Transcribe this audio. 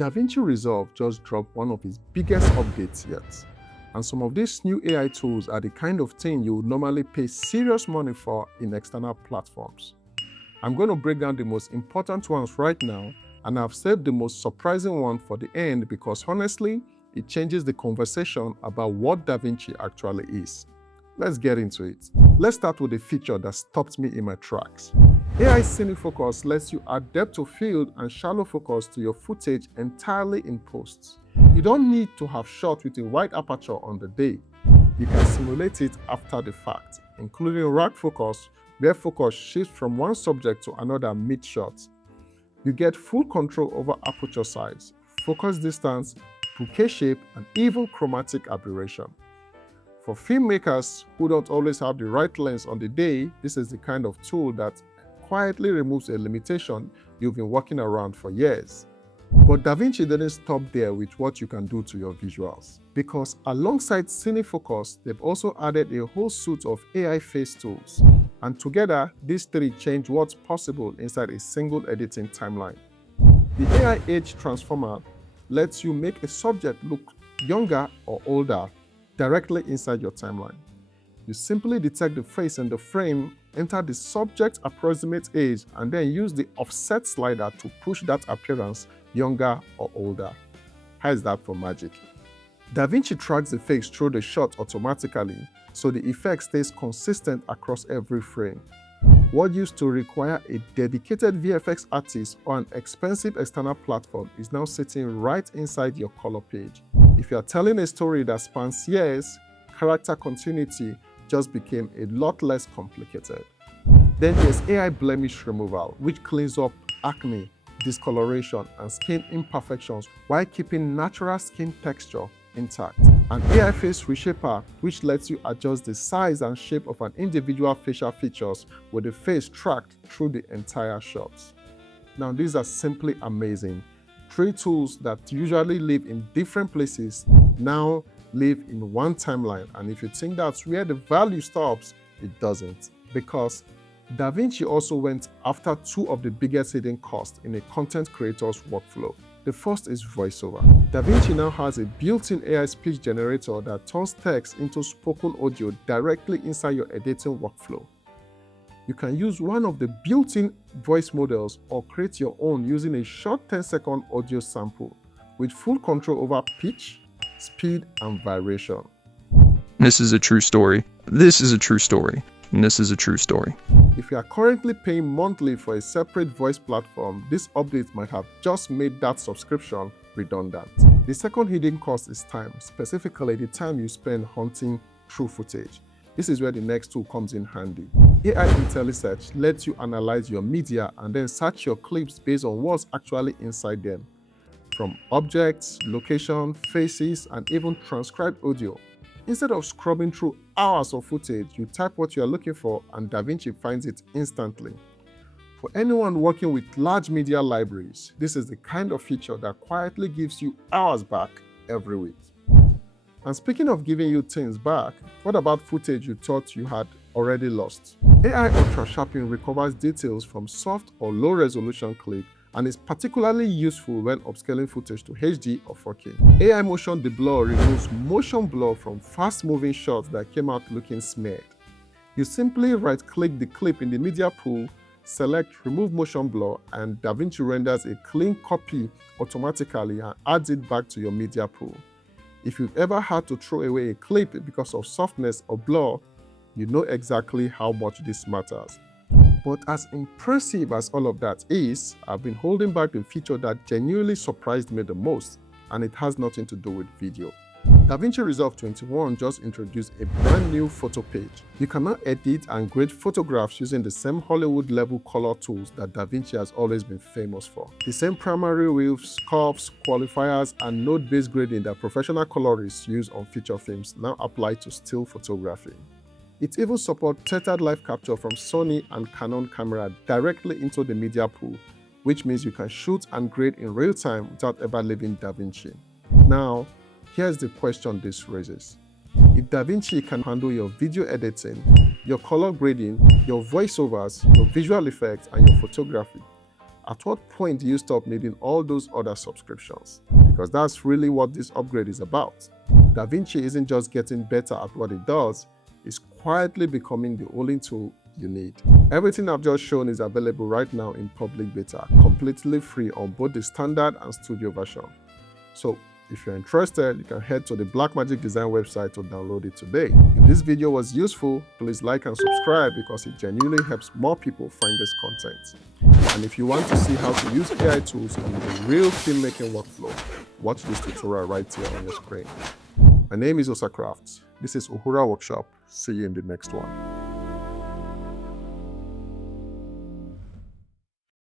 DaVinci Resolve just dropped one of its biggest updates yet. And some of these new AI tools are the kind of thing you would normally pay serious money for in external platforms. I'm going to break down the most important ones right now, and I've saved the most surprising one for the end because honestly, it changes the conversation about what DaVinci actually is. Let's get into it. Let's start with a feature that stopped me in my tracks. AI CineFocus lets you add depth of field and shallow focus to your footage entirely in post. You don't need to have shot with a wide aperture on the day. You can simulate it after the fact, including rack focus, where focus shifts from one subject to another mid-shot. You get full control over aperture size, focus distance, bouquet shape, and even chromatic aberration. For filmmakers who don't always have the right lens on the day, this is the kind of tool that quietly removes a limitation you've been working around for years. But DaVinci didn't stop there with what you can do to your visuals, because alongside CineFocus, they've also added a whole suite of AI face tools. And together, these three change what's possible inside a single editing timeline. The AI Age Transformer lets you make a subject look younger or older directly inside your timeline. You simply detect the face in the frame, enter the subject's approximate age, and then use the offset slider to push that appearance younger or older. How is that for magic? DaVinci tracks the face through the shot automatically, so the effect stays consistent across every frame. What used to require a dedicated VFX artist or an expensive external platform is now sitting right inside your color page. If you are telling a story that spans years, character continuity just became a lot less complicated. Then there's AI blemish removal, which cleans up acne, discoloration, and skin imperfections while keeping natural skin texture intact. And AI face reshaper, which lets you adjust the size and shape of an individual facial features with the face tracked through the entire shot. Now these are simply amazing. Three tools that usually live in different places now live in one timeline, and if you think that's where the value stops, it doesn't. Because DaVinci also went after two of the biggest hidden costs in a content creator's workflow. The first is voiceover. DaVinci now has a built-in AI speech generator that turns text into spoken audio directly inside your editing workflow. You can use one of the built-in voice models or create your own using a short 10-second audio sample with full control over pitch, speed, and variation. This is a true story. This is a true story. And this is a true story. If you are currently paying monthly for a separate voice platform, this update might have just made that subscription redundant. The second hidden cost is time, specifically the time you spend hunting through footage. This is where the next tool comes in handy. AI IntelliSearch lets you analyze your media and then search your clips based on what's actually inside them, from objects, location, faces, and even transcribed audio. Instead of scrubbing through hours of footage, you type what you are looking for and DaVinci finds it instantly. For anyone working with large media libraries, this is the kind of feature that quietly gives you hours back every week. And speaking of giving you things back, what about footage you thought you had already lost? AI Ultra Sharpen recovers details from soft or low resolution clip and is particularly useful when upscaling footage to HD or 4K. AI Motion Deblur removes motion blur from fast-moving shots that came out looking smeared. You simply right-click the clip in the media pool, select Remove Motion Blur, and DaVinci renders a clean copy automatically and adds it back to your media pool. If you've ever had to throw away a clip because of softness or blur, you know exactly how much this matters. But as impressive as all of that is, I've been holding back the feature that genuinely surprised me the most, and it has nothing to do with video. DaVinci Resolve 21 just introduced a brand new photo page. You can now edit and grade photographs using the same Hollywood-level color tools that DaVinci has always been famous for. The same primary wheels, curves, qualifiers, and node-based grading that professional colorists use on feature films now apply to still photography. It even supports tethered live capture from Sony and Canon camera directly into the media pool, which means you can shoot and grade in real time without ever leaving DaVinci. Now, here's the question this raises. If DaVinci can handle your video editing, your color grading, your voiceovers, your visual effects, and your photography, At what point do you stop needing all those other subscriptions? Because that's really what this upgrade is about. DaVinci isn't just getting better at what it does, it's quietly becoming the only tool you need. Everything I've just shown is available right now in public beta, completely free on both the standard and studio version. So if you're interested, you can head to the Blackmagic Design website to download it today. If this video was useful, please like and subscribe because it genuinely helps more people find this content. And if you want to see how to use AI tools in the real filmmaking workflow, watch this tutorial right here on your screen. My name is Osacraft. This is Uhura Workshop. See you in the next one.